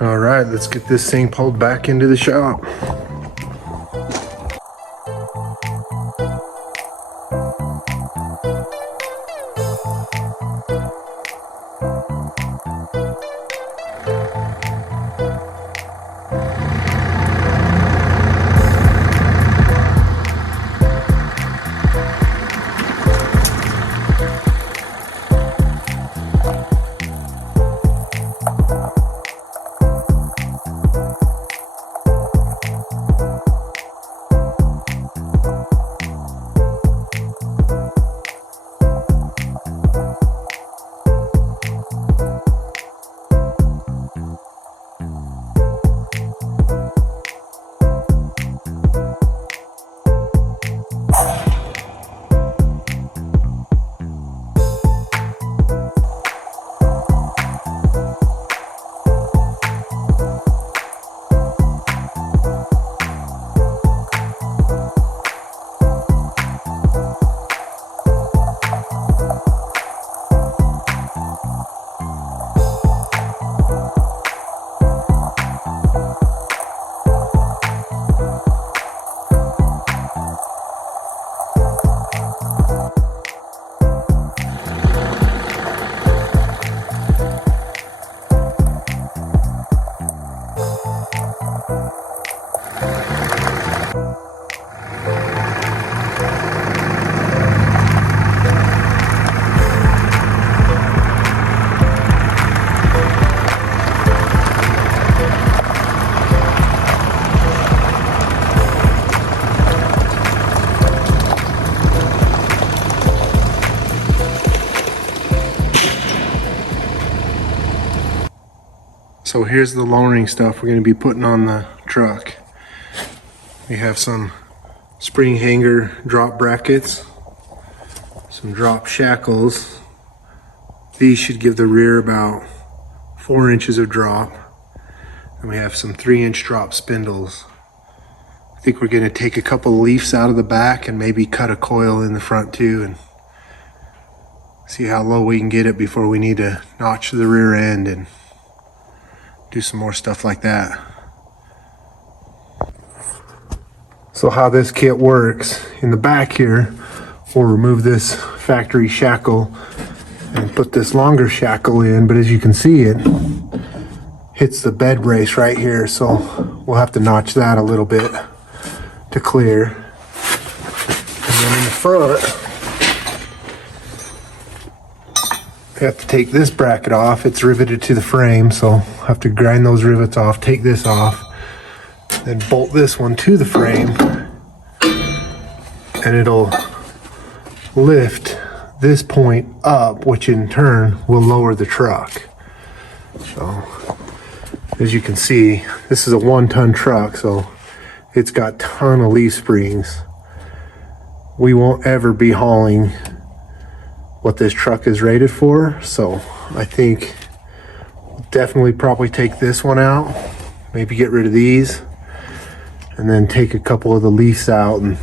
All right, let's get this thing pulled back into the shop. So here's the lowering stuff we're going to be putting on the truck. We have some spring hanger drop brackets, some drop shackles. These should give the rear about 4 inches of drop. And we have some 3-inch drop spindles. I think we're going to take a couple leaves out of the back and maybe cut a coil in the front too and see how low we can get it before we need to notch the rear end and do some more stuff like that. So how this kit works, in the back here, we'll remove this factory shackle and put this longer shackle in, but as you can see, it hits the bed brace right here, so we'll have to notch that a little bit to clear. And then in the front, I have to take this bracket off. It's riveted to the frame, so I have to grind those rivets off, take this off, then bolt this one to the frame, and it'll lift this point up, which in turn will lower the truck. So as you can see, this is a 1-ton truck, so it's got a ton of leaf springs. We won't ever be hauling what this truck is rated for, so I think we'll definitely probably take this one out, maybe get rid of these, and then take a couple of the leaves out, and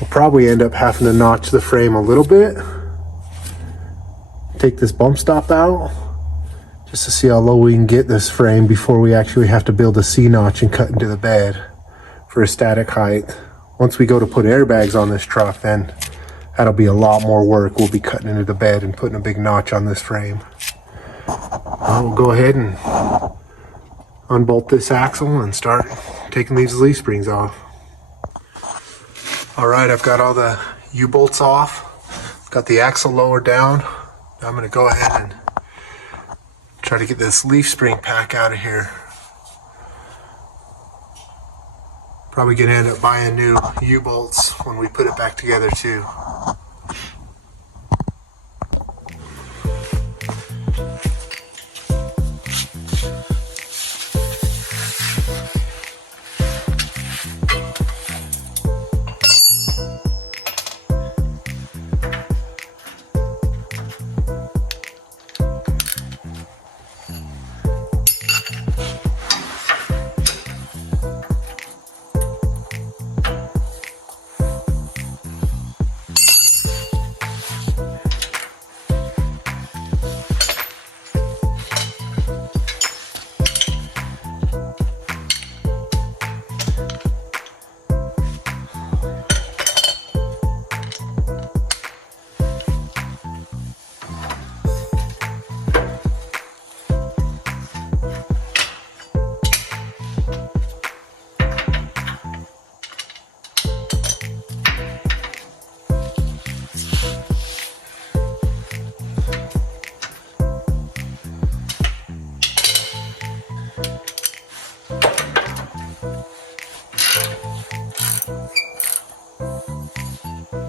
we'll probably end up having to notch the frame a little bit, take this bump stop out just to see how low we can get this frame before we actually have to build a C-notch and cut into the bed for a static height. Once we go to put airbags on this truck, then that'll be a lot more work. We'll be cutting into the bed and putting a big notch on this frame. We'll go ahead and unbolt this axle and start taking these leaf springs off. All right, I've got all the U-bolts off. Got the axle lowered down. I'm gonna go ahead and try to get this leaf spring pack out of here. Probably gonna end up buying new U-bolts when we put it back together too. Kind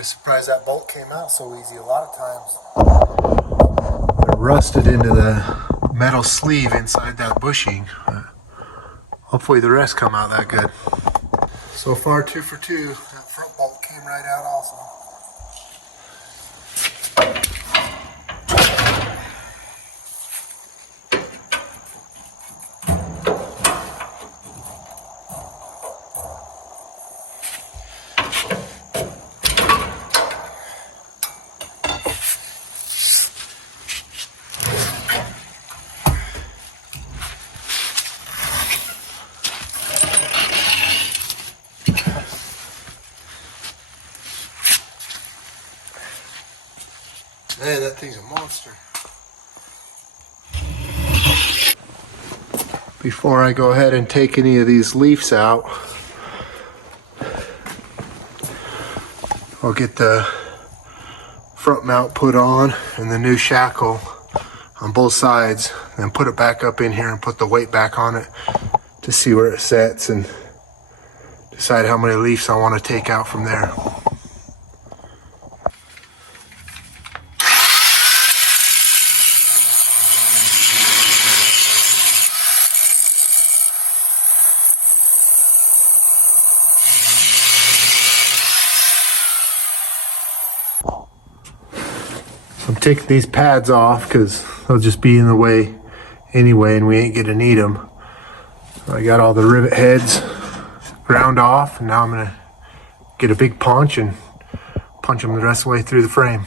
of surprised that bolt came out so easy. A lot of times they're rusted into the metal sleeve inside that bushing. Hopefully the rest come out that good. So far 2 for 2. That front bolt came right out also. Man, that thing's a monster. Before I go ahead and take any of these leaves out, I'll get the front mount put on and the new shackle on both sides, and put it back up in here and put the weight back on it to see where it sets and decide how many leaves I want to take out from there. I'm taking these pads off because they'll just be in the way anyway and we ain't gonna need them. I got all the rivet heads ground off, and now I'm gonna get a big punch and punch them the rest of the way through the frame.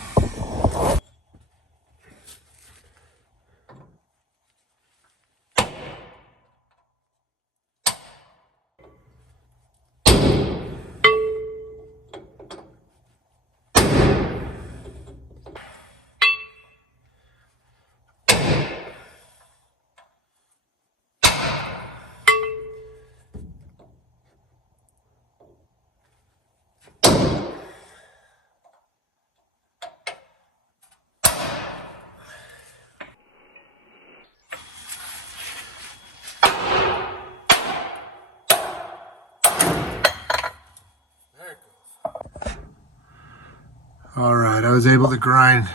All right, I was able to grind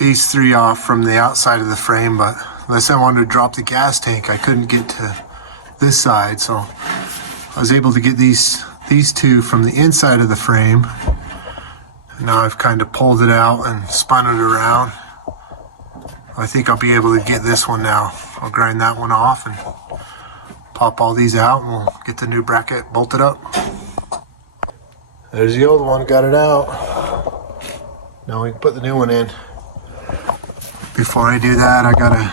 these 3 off from the outside of the frame, but unless I wanted to drop the gas tank, I couldn't get to this side, so I was able to get these 2 from the inside of the frame. And now I've kind of pulled it out and spun it around. I think I'll be able to get this one now. I'll grind that one off and pop all these out, and we'll get the new bracket bolted up. There's the old one, got it out. Now we can put the new one in. Before I do that, I gotta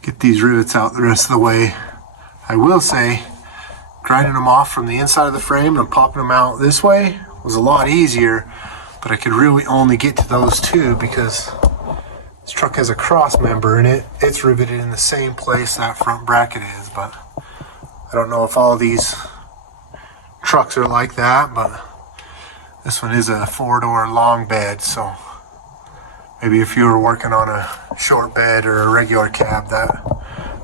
get these rivets out the rest of the way. I will say, grinding them off from the inside of the frame and popping them out this way was a lot easier, but I could really only get to those 2 because this truck has a cross member in it. It's riveted in the same place that front bracket is, but I don't know if all of these trucks are like that, but this one is a 4-door long bed, so maybe if you were working on a short bed or a regular cab, that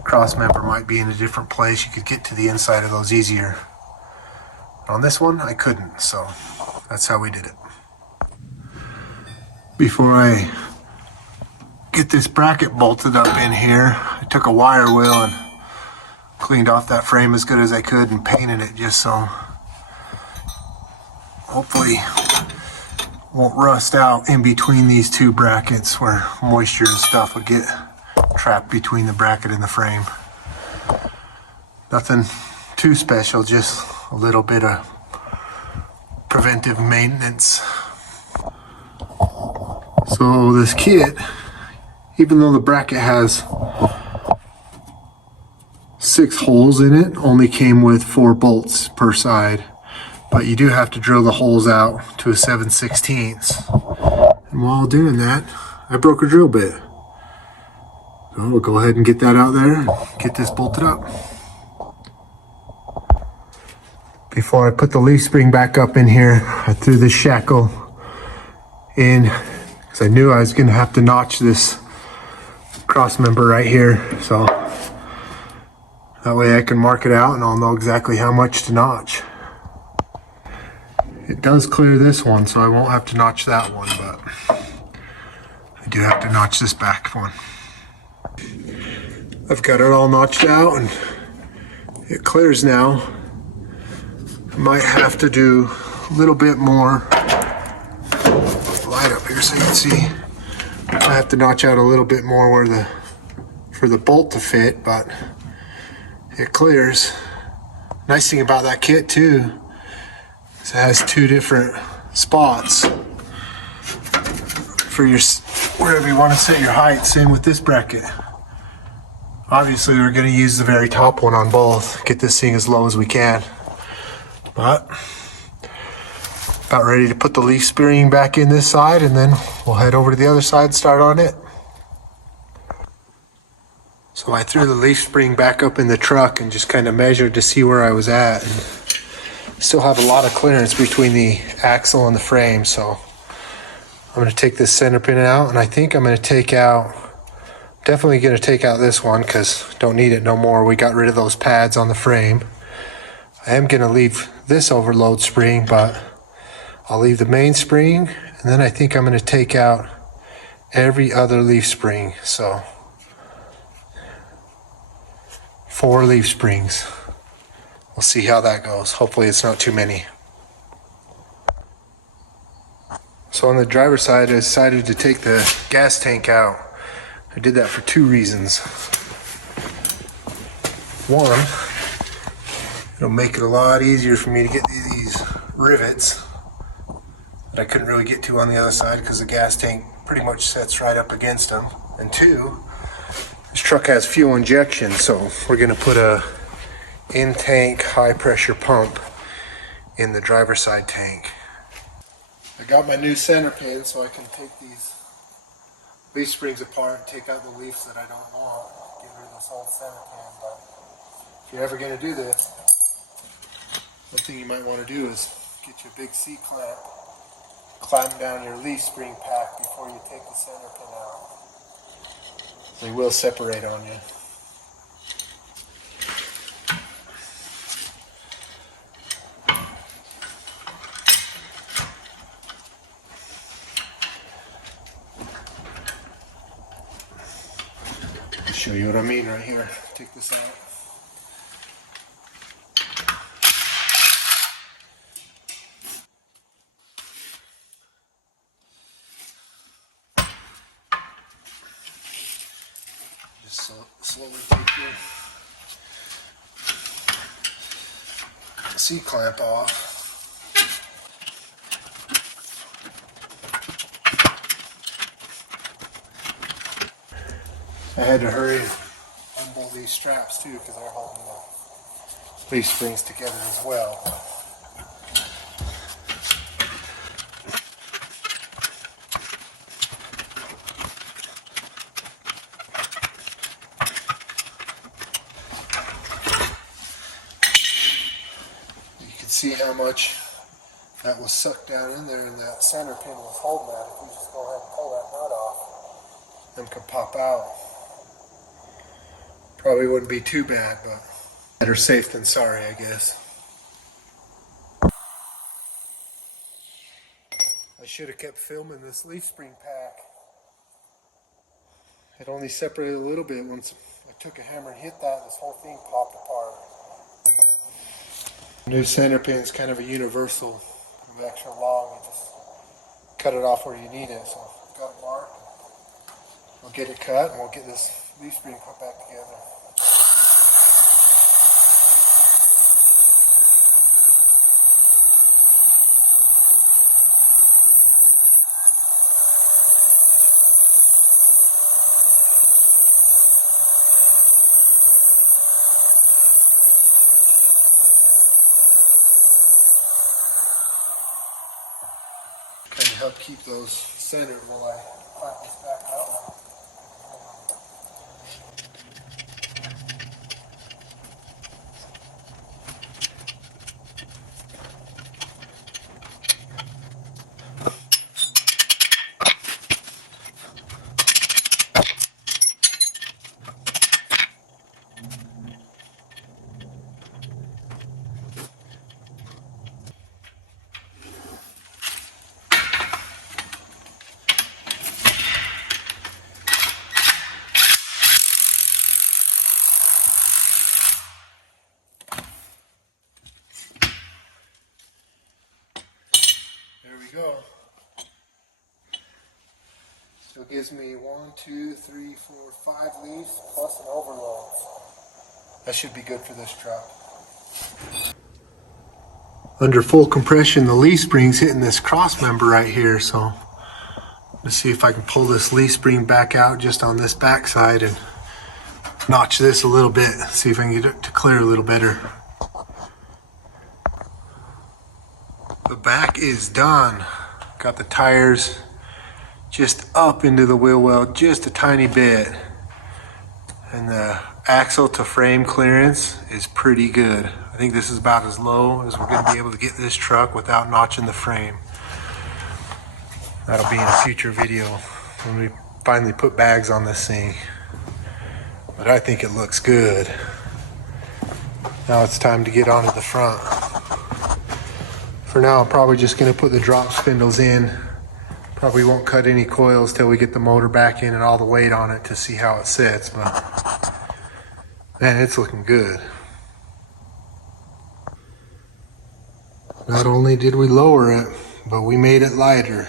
cross member might be in a different place. You could get to the inside of those easier. On this one, I couldn't, so that's how we did it. Before I get this bracket bolted up in here, I took a wire wheel and cleaned off that frame as good as I could and painted it just so hopefully won't rust out in between these 2 brackets where moisture and stuff would get trapped between the bracket and the frame. Nothing too special, just a little bit of preventive maintenance. So this kit, even though the bracket has 6 holes in it, only came with 4 bolts per side. But you do have to drill the holes out to a 7/16. And while doing that, I broke a drill bit. So we'll go ahead and get that out there and get this bolted up. before I put the leaf spring back up in here, I threw this shackle in because I knew I was going to have to notch this cross member right here. So that way I can mark it out and I'll know exactly how much to notch. It does clear this one, so I won't have to notch that one, but I do have to notch this back one. I've got it all notched out and it clears now. I might have to do a little bit more light up here so you can see. I have to notch out a little bit more where for the bolt to fit, but it clears. Nice thing about that kit too is it has two different spots for your wherever you want to set your height. Same with this bracket. Obviously we're going to use the very top one on both, get this thing as low as we can. But about ready to put the leaf spring back in this side, and then we'll head over to the other side and start on it. So I threw the leaf spring back up in the truck and just kind of measured to see where I was at. And still have a lot of clearance between the axle and the frame, so I'm going to take this center pin out, and I think I'm going to take out, definitely going to take out this one because don't need it no more. We got rid of those pads on the frame. I am going to leave this overload spring, but I'll leave the main spring, and then I think I'm going to take out every other leaf spring. So 4 leaf springs. We'll see how that goes. Hopefully it's not too many. So on the driver's side, I decided to take the gas tank out. I did that for 2 reasons. One, it'll make it a lot easier for me to get these rivets that I couldn't really get to on the other side because the gas tank pretty much sets right up against them. And 2, this truck has fuel injection, so we're going to put a in-tank high pressure pump in the driver's side tank. I got my new center pin so I can take these leaf springs apart and take out the leaves that I don't want. Get rid of this old center pin. But if you're ever going to do this, one thing you might want to do is get your big C-clamp, clamp down your leaf spring pack before you take the center pin out. They will separate on you. Show you what I mean right here. Take this out. Just slowly take your C-clamp off. I had to hurry and unbolt these straps too because they're holding the leaf springs together as well. You can see how much that was sucked down in there, and that center pin was holding that. If we just go ahead and pull that nut off, them could pop out. Probably wouldn't be too bad, but better safe than sorry, I guess. I should have kept filming this leaf spring pack. It only separated a little bit. Once I took a hammer and hit that, this whole thing popped apart. New center pin is kind of a universal, extra long. You just cut it off where you need it. So I've got it marked. We'll get it cut and we'll get this leaf spring put back together. Kind of help keep those centered while I clamp this back up. we go. So it gives me 1, 2, 3, 4, 5 leaves plus an overload. That should be good for this truck. Under full compression, the leaf spring's hitting this cross member right here, so let's see if I can pull this leaf spring back out just on this back side and notch this a little bit, see if I can get it to clear a little better. The back is done. Got the tires just up into the wheel well just a tiny bit, and the axle to frame clearance is pretty good. I think this is about as low as we're going to be able to get this truck without notching the frame. That'll be in a future video when we finally put bags on this thing, but I think it looks good. Now it's time to get onto the front. For now, I'm probably just going to put the drop spindles in. Probably won't cut any coils till we get the motor back in and all the weight on it to see how it sits, but man, it's looking good. Not only did we lower it, but we made it lighter.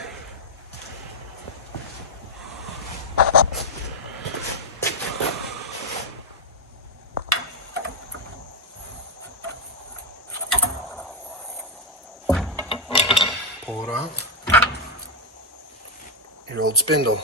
Pull it out. Your old spindle.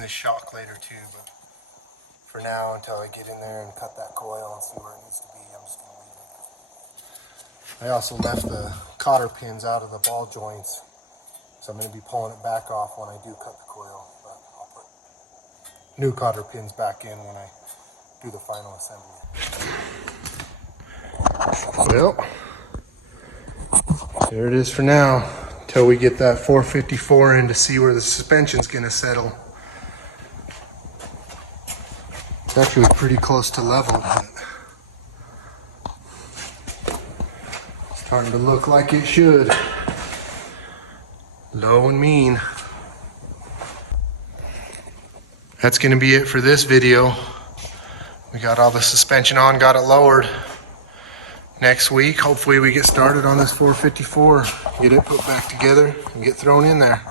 This shock later too, but for now, until I get in there and cut that coil and see where it needs to be, I'm just gonna leave it. I also left the cotter pins out of the ball joints, so I'm going to be pulling it back off when I do cut the coil, but I'll put new cotter pins back in when I do the final assembly. Well, there it is for now, until we get that 454 in to see where the suspension's going to settle. It's actually pretty close to level, but it's starting to look like it should. Low and mean. That's going to be it for this video. We got all the suspension on, got it lowered. Next week, hopefully we get started on this 454, get it put back together and get thrown in there.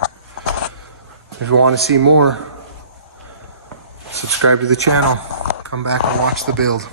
If you want to see more, subscribe to the channel. Come back and watch the build.